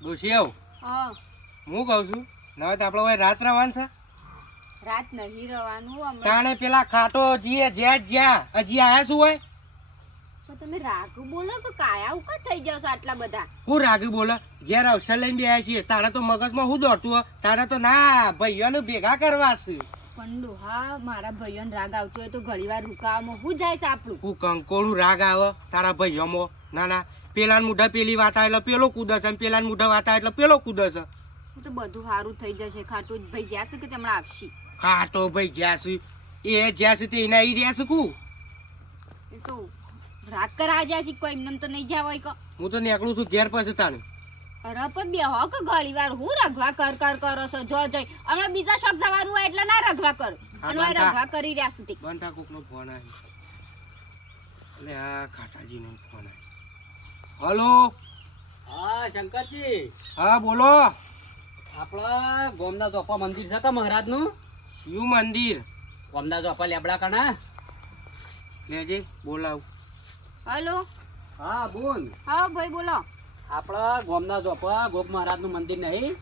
ડોશી આવ હું કહું છું ના તો આપણે રાત રવાન છે રાત નહીં રવાનું હમણાં. તાણે પેલા ખાટો જીએ જ્યાં જ્યાં હજી આયા શું હોય તો તમે રાગ બોલો કે કાયા ઉકા થઈ જાવ છો આટલા બધા. હું રાગી બોલે ઘેર અવસર લઈને બેયા છીએ તારા તો મગજમાં શું દોડતું હોય તારા તો ના ભાઈઓને ભેગા કરવા છે પણ ડોહા મારા ભાઈઓને રાગ આવતો હોય તો ઘડીવાર રૂકાવામાં હું જાય છે આપણું. હું કંકોળું રાગ આવે તારા ભાઈઓમાં ના ના પેલા મુઢા પેલી વાત આવે એટલે પેલો કૂદે છે પેલા મુઢા વાત આવે એટલે પેલો કૂદે છે હું તો બધું સારું થઈ જશે. ખાટું ભાઈ જ્યાં છે કે તેમણે આપશી. ખાટો ભાઈ જ્યાં છે એ જ્યાં છે તે એના આવી રહ્યા છે કું એ તો રાગ કરા જાય છે કોઈ એમને તો નહીં જાવ હોય કે. હું તો નીકળું છું ઘેર પાસે તાણે અરે પણ બે હો કે ઘડીવાર હું રગવા કર કરો છો જો જઈ હમણાં બીજા શોખ જવાનું હોય એટલે ના રગવા કરો અને આ રગવા કરી રહ્યા છે તે. બનતા કોકનો ફોન આવ્યો એટલે આ ખાટાજી નો ફોન આવ્યો. હલો હા શંકરજી, હા બોલો. આપણા ગોમના ચોપા મંદિર છે કે મહારાજનું? શિવ મંદિર ગોમના ચોપા લેબડા કણા લેજે બોલાવ. હલો હા બોલ. હા ભાઈ બોલો. આપણા ગોમના ચોપા ગોપ મહારાજનું મંદિર નહીં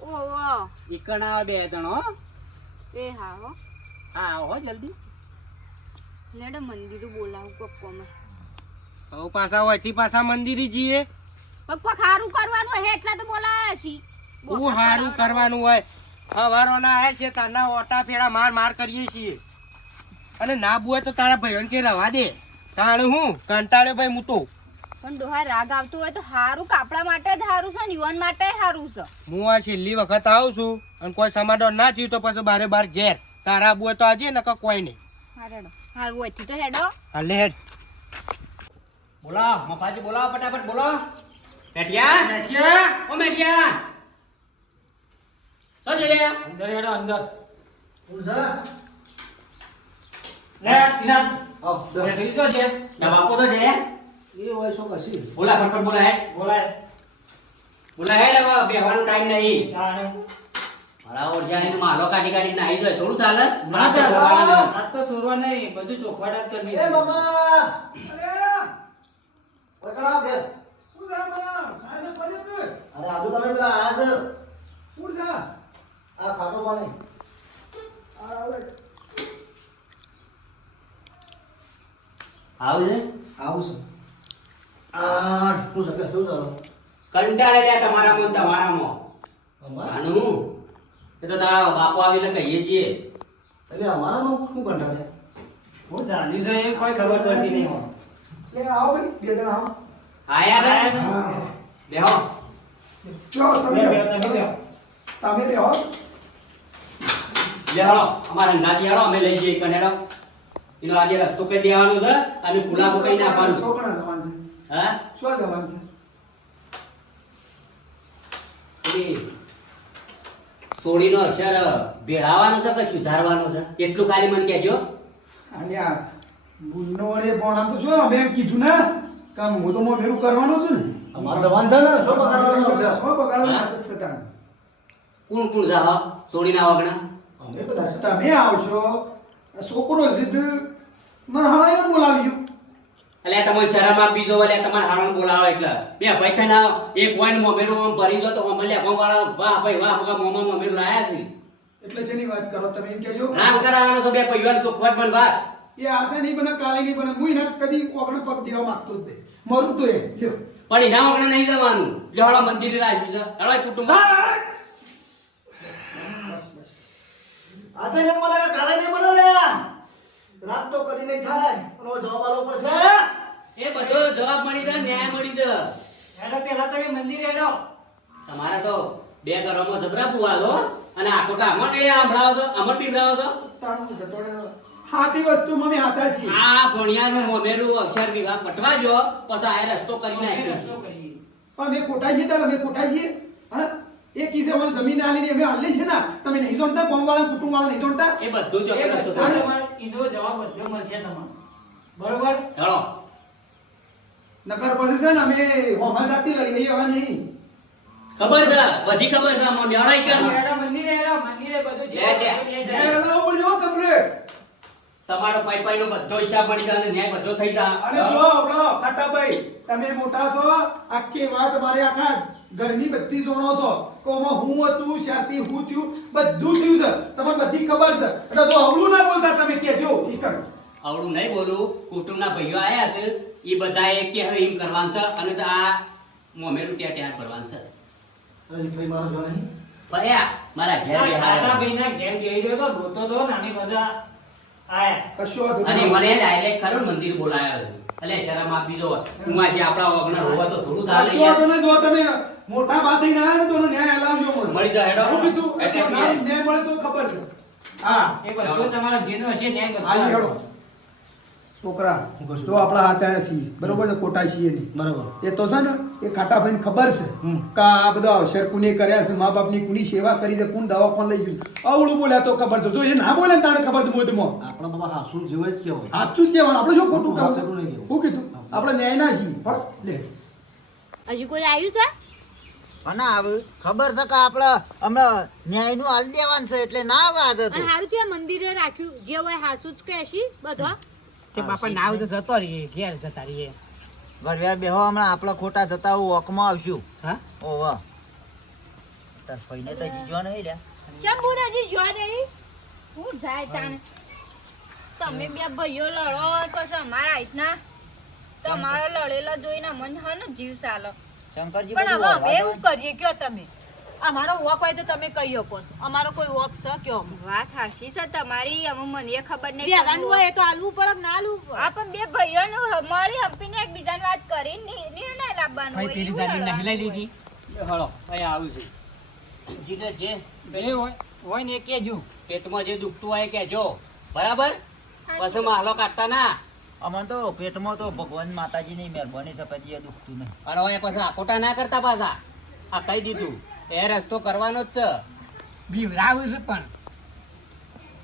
ઓહો ઈકણા બે જણ હો. એ હા હો હા આવો હો જલ્દી. લેડે મંદિર બોલાવું પપ્પામાં. હવે પાછા હોયથી પાછા મંદિરે જઈએ. પપ્પા ખારું કરવાનું હે એટલે તો બોલાયા છી. હું સારું કરવાનું હોય હવારો ના આવે છે તારના ઓટા ફેરા માર માર કરીએ છીએ અને ના બુએ તો તારા ભાઈઓને કે રવા દે તાણે હું કંટાળ્યો ભાઈ હું તો. પણ ડોહા રાગ આવતું હોય તો હારું કાપડા માટે જ હારું છે ને યુવાન માટે હારું છે. હું આ છેલ્લી વખત આવું છું અને કોઈ સમાધાન ના થયું તો પછી બારે બાર ઘેર તારા બુએ તો આજે ને કોઈ નહીં. હારેડો હારું હોય તો હેડો. હાલે હેડ. બોલાવ મફાજી, બોલાવ ફટાફટ બોલો. મેઠિયા ઓ મેઠિયા શું છે રે? અંદર હેડો અંદર. ના બાપો તો છે. બોલા ફટફટ બોલા હે. બોલા હે હવે બેહવાનો ટાઈમ નહીં. મારા ઓરજા એને માલો કાઢી કાઢી નાહી જાય થોડું ચાલે? બધું ચોખવાટ જ કરી. આવું છે કંટાળે લે તમારામાં. આનું એ તો તારા બાપુ આવી એટલે કહીએ છીએ. હું જાણી છે એ કોઈ ખબર પડતી નહીં હોય. આયા ને બેહો. બેહો અમારા નાથી હાલો અમે લઈ જઈએ કનેડો. એનો આજે રસ્તો કહી દેવાનો છે અને ખુલાસો કઈ નાખવાનું હા. સોડીનો અક્ષર ભેળાવાનો છે કે સુધારવાનો છે એટલું ખાલી મને કહેજો. કીધું ને કે હું તો મોભેરું કરવાનું છું ને. કોણ કોણ જા સોડીના વગણા? તમે આવશો આ છોકરો સિદ્ધ મને હવાઈ બોલાવ્યું. એટલે તમે શરમ આપી દો એટલે તમારે હારણ બોલાવો એટલે બે ભાઈ થઈને એક વાઈન મોમેરું ભરી દો તો મલ્યા ભંગાળા વાહ ભાઈ વાહ ભગા મોમા મોમેરું લાયા છે એટલે શેની વાત કરો તમે એમ કહેજો. નામ કરાવવાનો તો બે પૈવાન સુખવટ બન વાત. એ આજે નહીં બને કાલે નહીં બને હું એના કદી ઓગણ પગ દેવા માંગતો જ નહીં. મારું તો એ લ્યો. પણ એના વગર નહીં જવાનું. જવાળા મંદિરે રાખ્યું છે હળવાય કુટુંબ. આજે નહીં બોલે કાલે નહીં બોલે રાત તો કદી નહીં થાય પણ જવાબ આલો પડશે. એ બધો જવાબ મળી જાય ન્યાય મળી જાય. હેડો પેલા તમે મંદિર હેડો. તમારા તો બે ઘરોમાં જબરા બુવા છો અને આખો અમર એ સંભળાવો છો અમર પીવડાવો છો. તાણું છે તોડે હાથી વસ્તુ મમ્મી હાચા છીએ. આ ભણિયાનું મોમેરું અક્ષર વિવાહ પટવા જો પછી આ રસ્તો કરી નાખ્યો. પણ મેં ખોટા છીએ તારે મેં ખોટા છીએ હા એ કિસે મને જમીન આલીને અમે હાલે છે ને તમે નહીં જોણતા ગામવાળા કુટુંબવાળા નહીં જોણતા એ બધું ચોખ્ખો રસ્તો એ એનો જવાબ બધો મળશે તમને. બરોબર? ચાલો નકર પછી છે ને અમે હોમા સાથે લડી હવે નહીં. ખબર છે બધી ખબર છે મને જણાય કેમ હેડો મંદિરે બધું જે લે. એલા ઉપર જો કમ્પ્લીટ તમારો પાઈ નો બધો હિસાબ મળી જાય અને ન્યાય બધો થઈ જાય. અને જો આપણો ખાટાભાઈ તમે મોટા છો આખી વાત મારે આખા ઘરની બધી જોણો છો કે આમાં હું હતું શાંતિ હું થયું બધું થયું છે તમને બધી ખબર છે એટલે તો અવળું ના બોલતા તમે કહેજો ઈ કરો આવડું નહીં બોલું કુટુંબના ભાઈઓ આયા છે એ બધા એક કે હવે એમ કરવાનું છે અને તો આ મોમેરું ત્યાં કરવાનું છે ભાઈ મારો જો નહીં ભયા મારા ઘેર બેહાડ્યો. ભાઈના ઘેર જઈ રહ્યો તો રોતો તો ને અમે બધા આયા કશો વાંધો અને નહીં. મને ડાયરેક્ટ ખરો ને મંદિર બોલાયો છે એટલે શરમ આપી દો હું આજે આપણા વગના રોવા તો થોડું ચાલે કશો વાંધો નહીં. જો તમે મોટા બા થઈને આવ્યા ને તો એનો ન્યાય હલાવજો મને મળી જાય હેડો. હું કીધું એટલે એટલે ન્યાય મળે તો ખબર છે હા એ બધું તમારા જેનો હશે ન્યાય કરજો. હાલી હેડો છોકરા તો આપણા આચાર્ય છીએ બરોબર છે કોટા છીએ નહીં બરોબર એ તો છે ને એ ખાટાભાઈને ખબર છે કે આ બધા અવસર કુને કર્યા છે મા બાપની કુની સેવા કરી છે કુન દવાખાને લઈ ગયું અવળું બોલ્યા તો ખબર છે જો એ ના બોલે ને તાણે ખબર છે મોઢમાં આપણા બાબા હાસુ જેવો જ કેવો સાચું જ કહેવાનું આપણે શું ખોટું ખોટું કહું નહીં કહેવું. શું કીધું આપણે ન્યાય ના છીએ પણ લે હજી કોઈ આવ્યું છે અને હવે ખબર છે કે આપણે હમણાં ન્યાયનું હાલ દેવાનું છે એટલે ના વાત અને હતું હારું ત્યાં મંદિરે રાખ્યું જે હોય હાસુ જ કહેશી બધો તે બાપા નાવ તો જતો રહીએ ઘેર જતા રહીએ ઘરવ્યાર બેહો હમણાં આપણે ખોટા જતા વોકમાં આવશું હા ઓવા તાર ફઈને તો જીજો નહીં લ્યા શંભુરાજી જો નહીં હું જાય તાણે તમે બે ભાઈઓ લડો પછી અમારા આઈતના તમારો લડેલો જોઈને મન હે ને જીવ સાલો શંકરજી પણ બધું હવે અમે વળવા એવું કરીએ કયો તમે અમારો વોક હોય તો તમે કહી આપો છો અમારો કોઈ વોક છે કયો અમે વાત હાશી છે તમારી અમે મને ખબર નહીં બેવાનું હોય એ તો હાલવું પડે કે ના હાલવું પડે આ પણ બે ભાઈઓનું મળી હંપીને એકબીજાને વાત કરી નિર્ણય લાવવાનો ભાઈ હોય પેલી એવું જાડી લડવાનું. નાહી લીધી હળો અહીંયા આવું છું જીને જે જે હોય ને એ કહેજો પેટમાં જે દુખતું હોય કહેજો બરાબર પછી માહલો કાઢતા ના અમને તો પેટમાં તો ભગવાન માતાજીની મહેરબાની છે કદી એ દુખતું નહીં અને હવે પછી આકોટા ના કરતા પાછા આ કહી દીધું એ રસ્તો કરવાનો જ છે બીવરાવું છે પણ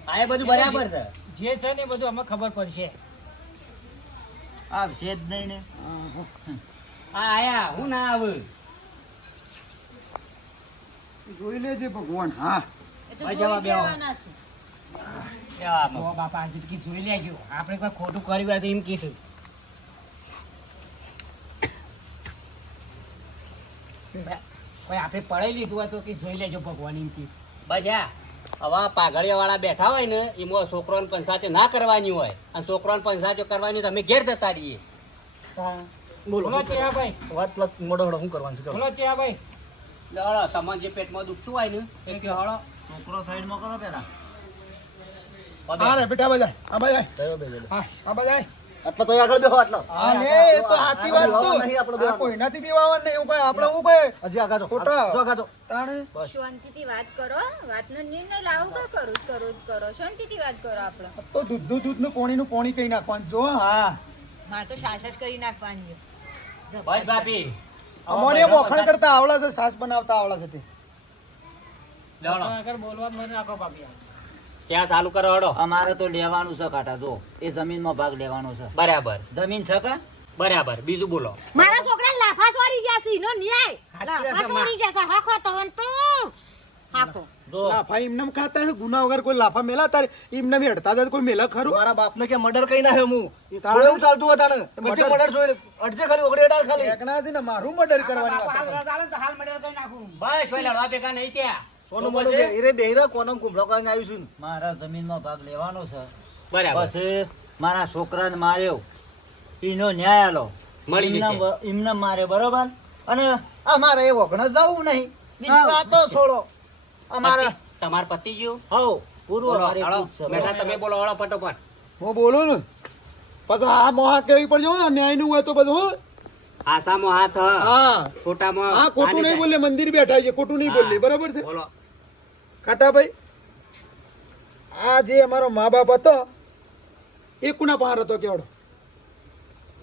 આ એ બધું બરાબર છે જે છે ને એ બધું અમે ખબર પડશે આવશે જ નહીં ને આ આયા હું ના આવું જોઈ લેજે ભગવાન હા એ તો ભાઈ જોઈ જવા બેહો. લેવાના છે ઓ બાપા જિંદગી જોઈ લેજો આપણે કોઈ ખોટું કર્યું હોય તો એમ કહીશું કોઈ આપણે પડાઈ લીધું હોય તો કે જોઈ લેજો ભગવાન એમ કહીશું બજા હવે પાઘડિયા વાળા બેઠા હોય ને એમાં છોકરોને પંચાયત ના કરવાની હોય અને છોકરોને પંચાયત કરવાની તો અમે ઘેર જતા રહીએ બોલો ચેહા ભાઈ વાત મોડો હળો શું કરવાનું છે બોલો ચેહા ભાઈ હળો તમને જે પેટમાં દુખતું હોય ને એ કે હળો છોકરો સાઈડમાં કરો પેલા હા રે બેટા બજાય આ બજાય હા આ બજાય આટલા તો આગળ બેહો આટલા હા ને એ તો સાચી વાત તો આ કોઈનાથી બીવાવાનું નહીં એવું કઈ આપણે હું કઈ હજી આગળ ખોટા જો આગળ તાણે શાંતિથી વાત કરો વાતનો નિર્ણય લાવો કે કરો જ કરો શાંતિથી વાત કરો આપણે તો દૂધનું પાણી કઈ નાખવાનું જો હા મારે તો શાસ કરી નાખવાની છે બસ ભાભી અમને વખાણ કરતા આવડે છે સાસ બનાવતા આવડે છે તે હળો આગળ બોલવા જ મને નાખો ભાભી ત્યાં ચાલુ કરો હળો અમારે તો લેવાનું છે કાંટા જો એ જમીનમાં ભાગ લેવાનો છે બરાબર જમીન છે કે બરાબર બીજું બોલો મારા છોકરા લાફા છોડી જશે નો ન્યાય હાચી લાફા વાત છે, છોડી જશે હાખો તો તો હાખો જો લાફા એમને ખાતા છે ગુના વગર કોઈ લાફા મેલા તારે એમને બી હડતા જાય તો કોઈ મેલા ખરું મારા બાપને કે મર્ડર કઈ ના હે હું તારે એવું ચાલતું હતા ને મર્ડર- મર્ડર જોઈને અડજે ખાલી ઓગળી અડાળ ખાલી એકના છે ને મારું મર્ડર કરવાની વાત હાલ કરે. ચાલે તો હાલ મર્ડર કરી નાખું બસ ભાઈ લડવા ભેગા નહીં ત્યાં કોનું તો મોનું પછી? બેહીરે બેહીરે કોનો કુંભળો કરીને આવીશું મારા જમીનમાં ભાગ લેવાનો છે બરાબર બસ મારા છોકરાને માર્યો એનો ન્યાય આલો મળી જશે. એમને મારે બરોબર અને અમારે એ વગણ જવું નહીં બીજી વાતો છોડો અમારે પતિ- તમાર પતિ ગયું હવ પૂરું બોલો અમારે હળો પૂછ છે બેટા તમે બોલો હળો ફટોફટ હું બોલું ને પછી આ મોહા કેવી પડજો ન્યાયનું હોય તો બધું હો. આસામો હાથ હ. હા ખોટામાં હા ખોટું નહીં બોલે મંદિર બેઠા છે ખોટું નહીં બોલે બરાબર છે બોલો કાટાભાઈ આ જે અમારો મા બાપ હતો એ કુના પહાર હતો કેવડો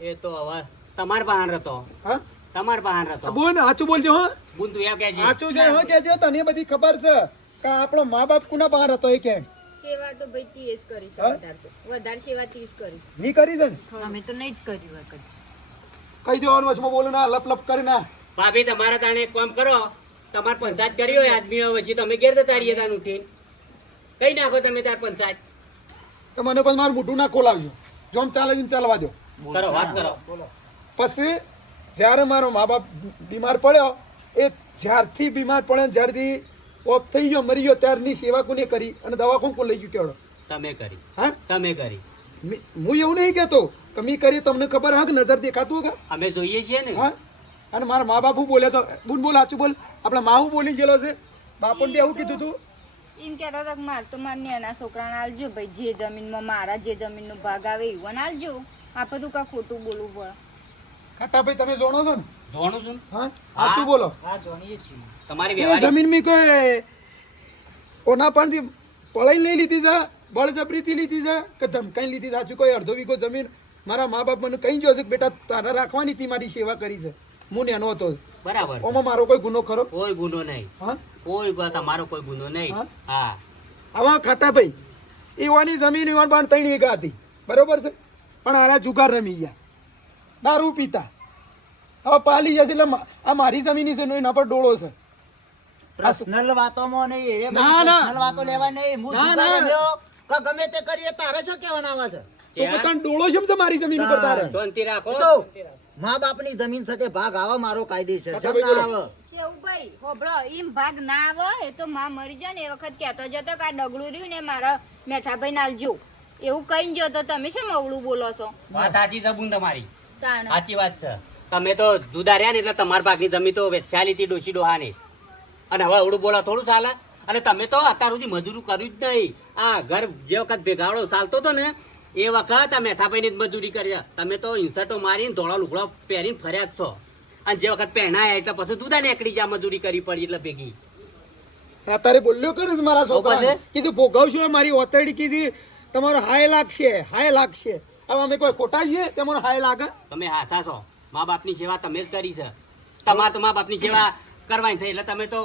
એ તો હવે તમાર બહાર હતો હા તમાર બહાર હતો બોલ ને સાચું બોલજો હા બુન તું એમ કહેજે. સાચું છે હા કેજો તને બધી ખબર છે કે આપણો મા બાપ કુના પહાર હતો એ કે સેવા તો ભાઈ તીએ જ કરી છે હા? વધારે સેવા તીએ જ કરી ની કરી છે ને અમે તો નહીં જ કર્યું હોય કદી કહી દેવાનું વચમાં બોલું ના લપ લપ કરી ના ભાભી તમારા તાણે એક કામ કરો તમાર પંચાયત કરી હોય આદમી પછી તમે ઘેર જતા રહીએ તાન ઉઠીને કઈ નાખો તમે તાર પંચાયત તો મને પણ મારું મોઢું ના ખોલાવજો જોમ ચાલે છે એમ ચાલવા દો કરો વાત કરો પછી જ્યારે મારો મા બાપ બીમાર પડ્યો એ જ્યારથી બીમાર પડે ને જ્યારથી ઓફ થઈ ગયો મરી ગયો ત્યારની સેવા કોને કરી અને દવા કોણ લઈ ગયું કેવડો તમે કરી, હા તમે કરી. હું એવું નહીં કહેતો કમી કરી તમને ખબર હા કે નજર દેખાતું કે અમે જોઈએ છીએ ને. હા અને મારા મા બાપુ બોલ્યા તો બોલ બોલ સાચું બોલ આપણા માવું બોલી ગયેલો છે બાપુને બી એવું કીધું તું એમ કહેતા હતા કે મારે તો મારા નાના છોકરાને આલજો ભાઈ, જે જમીનમાં મારા જે જમીનનો ભાગ આવે એવું આલજો. આપણે તું કા ખોટું બોલવું પડે. ખાટા ભાઈ તમે જોણો છો ને જોવાનું છું. હા સાચું બોલો હા જાણીએ છીએ. તમારી એ વ્યવહારિક જમીન મી કોઈ ઓના પણ પળાઈ લઈ લીધી છે બળજબરીથી લીધી છે કે ધમકાઈ લીધી છે સાચું કોઈ અડધો વીઘો જમીન મારા મા બાપ મને કહી ગયો છે કે બેટા તારા રાખવાની હતી મારી સેવા કરી છે હું નેનો હતો બરાબર. ઓમાં મારો કોઈ ગુનો ખરો કોઈ ગુનો નહીં, હા તમારો કોઈ ગુનો નહીં. હા? હા આવા ખાટા ભાઈ એવાની જમીન એવાન બાણ 3 વીઘા હતી બરોબર છે પણ આરા જુગાર રમી ગયા દારૂ પીતા હવે પાલી જશે એટલે આ મારી જમીન છે એના પર ડોળો છે પર્સનલ વાતોમાં નહીં એ ના, ના. પર્સનલ વાતો લેવા નહીં હું ના, જુગાર ના. રમ્યો કે ગમે તે કરીએ તારે શું કહેવાના આવે છે તો પોતાનો ડોળો છે ને મારી જમીન ઉપર તારે શાંતિ રાખો. તો મા બાપની જમીન સાથે ભાગ આવે મારો કાયદેસર છે ખાટા ભાઈ ના આવે શેવભાઈ હોભળો, એમ ભાગ ના આવે એ તો માં મરી જાય ને એ વખત કહેતો જતો કે આ ડગલું રહ્યું ને મારા મેઠાભાઈ ને આલજો એવું કઈ જો તો તમે શું અવળું બોલો છો? વાત સાચી છે બુન તમારી, તાણ સાચી વાત છે. તમે તો જુદા રહ્યા ને એટલે તમારા ભાગની જમીન તો વેચાલી લીધી ડોશી ડોહાને, અને હવે અવળું બોલો થોડું ચાલે. અને તમે તો અત્યાર સુધી મજૂરી કર્યું જ નહીં. આ ઘર જે વખત ભેગાવડો ચાલતો હતો ને એ વખત આ મેઠાભાઈની જ મજૂરી કરી. તમે તો ઇન્સર્ટો મારીને ધોળા લુગડો પહેરીને ફર્યા જ છો, અને જે વખત પહેણાયા એટલે પછી દુધા નીકળી જા મજૂરી કરી પડી એટલે ભેગી. તારે બોલ્યો કરે મારા છોકરા પછી? કીધું ભોગવશું મારી ઓતરડી કીધી તમારો હાય લાગશે હવે અમે કોઈ ખોટા છીએ તે મને હાય લાગે તમે હાસા છો, મા બાપની સેવા તમે જ કરી છે. તમારે તો મા બાપની સેવા કરવાની થઈ એટલે તમે તો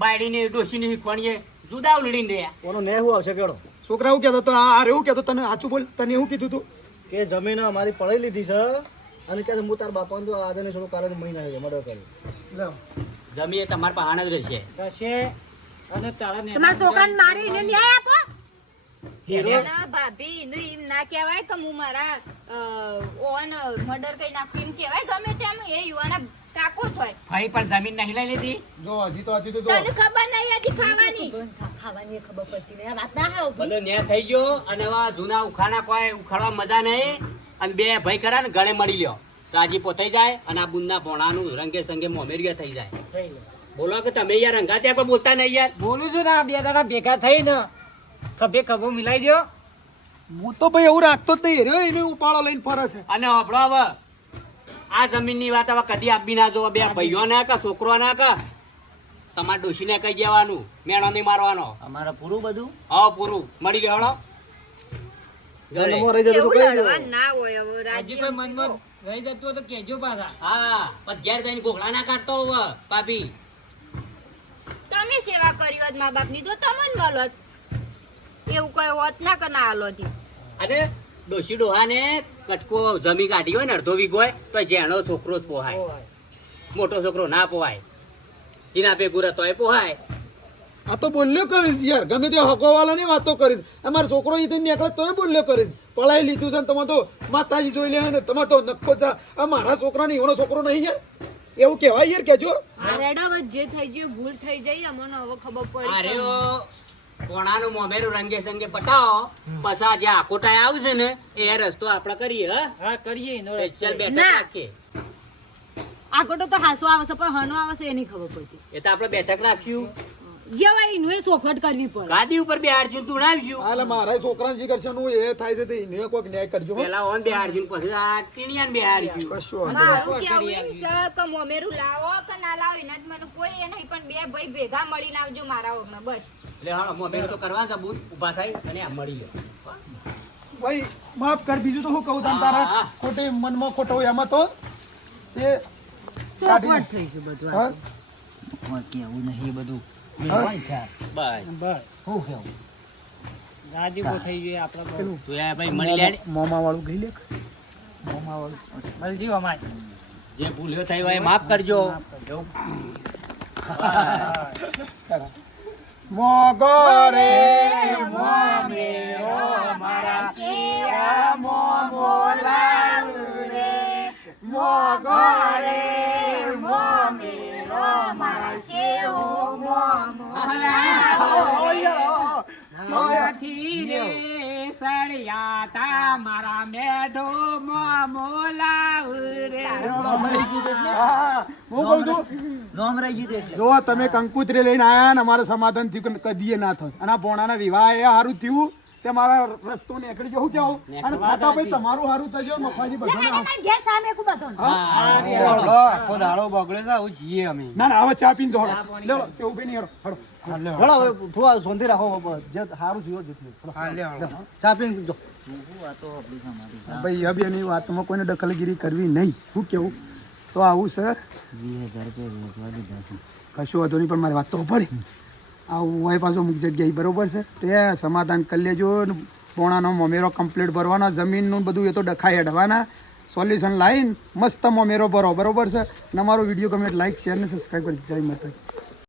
બાયડીને ડોશીને શીખવાડીએ જુદા ઉલડીને રહ્યા. કોનો ન્યાય શું આવશે કેળો છોકરા એવું કહેતો તો આ એવું કહેતો તને સાચું બોલ તને એવું કીધું તું કે જમીન અમારી પડાઈ લીધી છે અને કે હું તાર બાપાને તો આજે ને થોડું કાલે મહિના મર્ડર કર્યું જમી એ તમારા પહાણ જ રહેશે. થશે અને તારા તમારા છોકરાને મારી એને ન્યાય આપો. ના ભાભી એનું એમ ના કહેવાય કે હું મારા ઓન મર્ડર કરી નાખું એમ કહેવાય ગમે તેમ એ યુવાના કાકો થાય. ભાઈ પણ જમીન નહીં લઈ લીધી. જો હજી તો તને ખબર નહીં હતી ખાવાની. ખાવાની ખબર પડતી નહીં. આ વાત ના હોય બધો ન્યાય થઈ ગયો અને હવે જૂના ઉખાણા કોઈ ઉખાડવા મજા નહીં. અને બે ભાઈ કરા ને ગળે મળી લ્યો રાજીપો થઈ જાય અને આ બુનના ભોણાનું રંગે સંગે મોમેરિયો થઈ જાય. બોલો કે તમે યાર રંગા ત્યાં કોઈ બોલતા નહીં યાર. બોલું છું ને આ બે દાડા ભેગા થઈને ખભે ખભો મિલાઈ દો. હું તો ભાઈ એવું રાખતો જ નહીં રે એને ઉપાડો લઈને ફરે છે અને હબળો હવે આ જમીનની વાત હવે કદી આપી ના જો. બે ભાઈઓ ના કે છોકરો ના કે તમારે ડોશીને કહી દેવાનું મેણો નહીં મારવાનો. અમારે પૂરું બધું હા પૂરું મળી ગયો હળો. જન્મમાં રહી જતું એવું કઈ લડવા ના હોય હવે હજી રાજી કોઈ મનમાં રહી જતું હોય તો કહેજો પાછા. હા પછી ઘેર જઈને ગોખલા ના કાઢતો હવે પાપી. તમે સેવા કરી હોત મા બાપની તો તમને મળત. એવું કઈ હોત ના કે ના હાલો હતી. અને ડોશી ડોહાને કટકો જમી કાઢી હોય ને અડધો વીઘો હોય તો જેનો છોકરો જ પોહાય, મોટો છોકરો ના પોહાય. જીના ભેગું રહેતો હોય પોહાય. આ તો બોલ્યો કરીશ યાર ગમે તે હકોવાલાની વાતો કરીશ અમારો છોકરો અહીંથી નીકળે તોય બોલ્યો કરીશ પળાઈ લીધું છે ને તમારે તો માતાજી જોઈ લે ને તમારે તો નક્કો છે આ મારા છોકરાને એવાનો છોકરો નહીં યાર એવું કહેવાય યાર કેજો આ રેડા હવે જે થઈ ગયું ભૂલ થઈ જઈ અમને હવે ખબર પડી. અરે ઓ કોણાનું મોમેરું રંગે સંગે પટાવો પછી આ જે આકોટાય આવશે ને એ રસ્તો આપણે કરીએ. હા કરીએ એનો સ્પેશિયલ બેઠક ના. રાખીએ. આ ગોટો તો હાસો આવે છે પણ હનો આવે છે એ નહીં ખબર પડતી. એ તો આપણે બેઠક રાખશું. જે હોય એનું એ સોખવટ કરવી પડે. ગાદી ઉપર બેહાડશું તું નાવશું. હાલે મારા છોકરાને જે કરશે નું એ થાય છે તે એને કોઈક ન્યાય કરજો હો. પેલા ઓન બેહાડશું પછી આ ટીણિયાને બેહાડશું. કશું વાંધો નહીં. મારું કેવું એમ છે કે મોમેરું લાવો કે ના લાવો એના જ મને કોઈ એ નહીં પણ બે ભાઈ ભેગા મળીને આવજો મારા ઓગમાં બસ. એટલે હા મોમેરું તો કરવા છે બુધ ઊભા થઈ અને આ મળી ગયો. ભાઈ માફ કર બીજું તો હું કહું તને તારા ખોટી મનમાં ખોટો હોય એમાં તો તે સોખવટ થઈ ગયું બધું. હા કેવું નહીં બધું બસ બસ શું કેવું રાજીપો થઈ ગયો આપણે બહુ. તું આ ભાઈ મળી લે. મોમા વાળું ગઈ લે મળજો અમારે. જે ભૂલ્યો થઈ હોય એ માફ કરજો. મોગરે મોમેરો મારા શિરા મોમોલા રે મોગરે મોમેરો નથી રે સળિયા તા મારા મેઢો મોલા રે નોમ રહી ગયું એટલે હા હું કહું છું નોમ રહી ગયું એટલે જો તમે કંકુતરી લઈને આયા ને અમારે સમાધાન થયું કે કદીએ ના થાય અને આ ભોણાના વિવાહ એ સારું થયું તે મારા રસ્તો નીકળી જવું કેવું અને ખાતા પછી તમારું સારું થજો મફાજી બધાને ઘેર સામે કુ બધો બગડો, આખો દાડો બગડે છે આવું જીએ અમે ના ના હવે ચા પીને દોડો લો ચા ઉભી નહીં હડો હળો હવે થોડા શાંતિ રાખો જે સારું થયું જેટલું હા લે હળો. ચા પીને જો ભાઈ હવે એની વાતમાં કોઈને દખલગીરી કરવી નહીં શું કેવું તો આવું છે 20,000 રૂપિયા વેચવા દીધા છે કશું વાંધો નહીં પણ મારી વાત તો પડે આવું હોય પાછું અમુક જગ્યાએ બરોબર છે તે સમાધાન કરી લેજો ને પોણાનો મોમેરો કમ્પ્લીટ ભરવાના જમીનનું બધું એ તો ડખાઈ હેડવાના સોલ્યુશન લાઈન મસ્ત મોમેરો ભરો બરોબર છે અને અમારો વિડીયો ગમે લાઈક શેર ને સબસ્ક્રાઈબ કરી જય માતાજી.